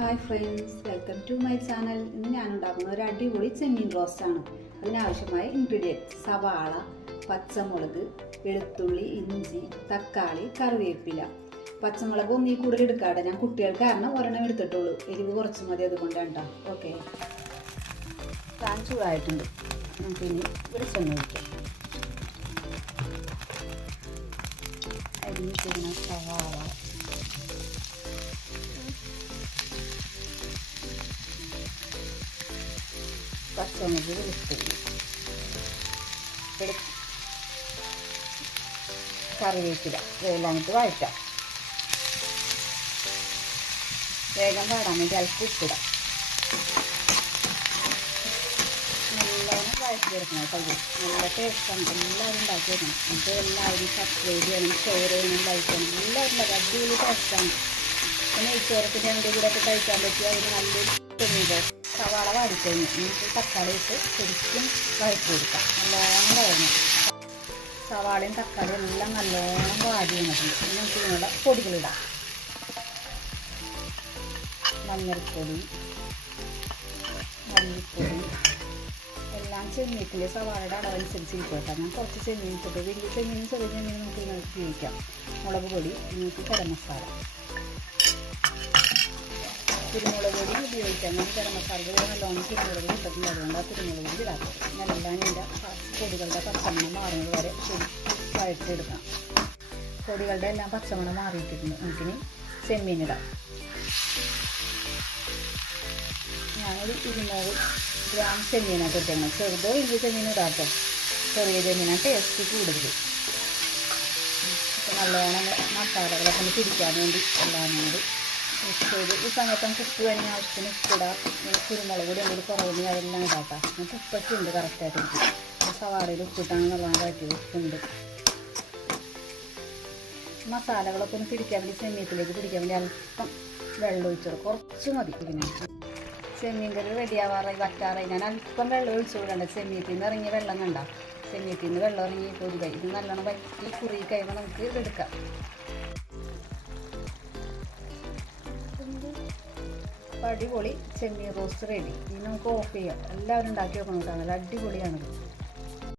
Hi friends, welcome to my channel. ഇന്ന് ഞാൻ ഉണ്ടാക്കുന്ന ഒരു അടിപൊളി ചെമ്മീൻ റോസ്റ്റാണ്. അതിനാവശ്യമായ ഇൻഗ്രീഡിയൻറ്റ്: സവാള, പച്ചമുളക്, വെളുത്തുള്ളി, ഇഞ്ചി, തക്കാളി, കറിവേപ്പില. പച്ചമുളക് ഒന്നീ കൂടുതൽ എടുക്കാട്ടെ, ഞാൻ കുട്ടികൾക്ക് കാരണം ഒരെണ്ണം എടുത്തിട്ടുള്ളൂ. എരിവ് കുറച്ച് മതി, അതുകൊണ്ടാണ് കേട്ടോ. ഓക്കെ, പാൻ ചൂടായിട്ടുണ്ട്. നമുക്കിനി വെളിച്ചെണ്ണ ഒഴിക്കാം. അരിഞ്ഞിട്ടിരുന്ന സവാള, പച്ചമുളക്, വെളുത്തുള്ളി, കറിവേപ്പില ഇതെല്ലാമിട്ട് വഴറ്റാം. വേഗം പാടാൻ വേണ്ടി അല്പം ഉപ്പിടാം. നല്ലോണം വഴറ്റിയെടുക്കണം കേട്ടോ. നല്ല ടേസ്റ്റാണ്. എല്ലാവരും ഉണ്ടാക്കി വെക്കണം. നമുക്ക് എല്ലാവരും സബ്സ്ക്രൈബ് ചെയ്യണം, ഷെയർ ചെയ്യണം, ലൈക്ക് ചെയ്യണം. എല്ലാവരും അടിപൊളി ടേസ്റ്റാണ്. നെയ്ച്ചോറത്തിൻ്റെ എൻ്റെ കൂടെ ഒക്കെ കഴിക്കാൻ പറ്റിയ അതിന് നല്ലൊരു ചെമ്മീൻ. സവാള വാടിക്കഴിഞ്ഞു നമുക്ക് തക്കാളി ഇട്ട് ശരിക്കും വഴറ്റി കൊടുക്കാം. നല്ലോണം വഴങ്ങും. സവാളയും തക്കാളിയും എല്ലാം നല്ലോണം വാടി വന്നിട്ടുണ്ട്. ഇനി നമുക്ക് ഇതിനുള്ള പൊടികളിടാം. മഞ്ഞൾപ്പൊടി, മല്ലിപ്പൊടി എല്ലാം ചെമ്മീറ്റിൻ്റെ സവാളയുടെ അളവനുസരിച്ച് ഇരിക്കട്ടെ. ഞാൻ കുറച്ച് ചെമ്മീൻ ഇട്ടിട്ട്, വലിയ ചെമ്മീനും ചെറിയ ചെമ്മീനും നമുക്ക് ഇതിനകത്ത് ഉപയോഗിക്കാം. മുളക് പൊടി, ഇനിക്ക് ഗരം മസാല, കുരുമുളക് പൊടി ഉപയോഗിക്കാം. ഞാൻ ഗരം മസാല നല്ലോണം കുരുമുളക് കിട്ടുന്നത്, അതുകൊണ്ട് ആ കുരുമുളക് പൊടി ഇടാക്കും. എല്ലാം ഇതിൻ്റെ പൊടികളുടെ പച്ചമണം മാറുന്നത് വരെ ശരിക്കും വഴറ്റിയെടുക്കണം. പൊടികളുടെ എല്ലാം പച്ചമണം മാറിയിട്ടിരുന്നു. നമുക്കിനി ചെമ്മീനിടാം. ഞാനൊരു 200 ഗ്രാം ചെമ്മീനാണ് കിട്ടുന്നത്. ചെറുതോ വലിയ ചെമ്മീൻ ഇടാട്ടോ. ചെറിയ ചെമ്മീനാണ് ടേസ്റ്റ് കൂടുതൽ. നല്ലോണം മസാലകളൊക്കെ ഒന്ന് പിടിക്കാൻ വേണ്ടി എല്ലാം കൂടി മിക്സ് ചെയ്ത് ഈ സമയത്ത് നമുക്ക് ഉപ്പ് കഴിഞ്ഞ ആവശ്യത്തിന് ഉപ്പിടാം. കുരുമുളക് കൂടി എന്തെങ്കിലും കുറവുണ്ടെങ്കിൽ അതെല്ലാം ഇടാക്കാം. നമുക്ക് ഉപ്പൊക്കെ ഉണ്ട് കറക്റ്റായിട്ട്. എനിക്ക് സവാളയിൽ ഉപ്പിട്ടാണ് നല്ലോണം വഴറ്റിയത്. ഉപ്പുണ്ട്. മസാലകളൊക്കെ ഒന്ന് പിടിക്കാൻ വേണ്ടി, ചെമ്മീത്തിലേക്ക് പിടിക്കാൻ വേണ്ടി അല്പം വെള്ളം ഒഴിച്ചോളൂ. കുറച്ച് മതി. ഇതിന് ചെമ്മീൻ കറി റെഡിയാവാറായി, വറ്റാറായി. ഞാൻ അല്പം വെള്ളം ഒഴിച്ചു വിടണ്ട. ചെമ്മീത്തിൽ നിന്ന് ഇറങ്ങിയ വെള്ളം കണ്ട, ചെമ്മീത്തിൽ നിന്ന് വെള്ളം ഇറങ്ങി പൊതുവായി. ഇത് നല്ലോണം വറ്റി കുറുകി കഴിയുമ്പോൾ നമുക്ക് ഇതെടുക്കാം. അടിപൊളി ചെമ്മീൻ റോസ്റ്റ് റെഡി. ഇനി നമുക്ക് ഓഫ് ചെയ്യാം. എല്ലാവരും ഉണ്ടാക്കി നോക്കണം കേട്ടോ. നല്ല അടിപൊളിയാണത്.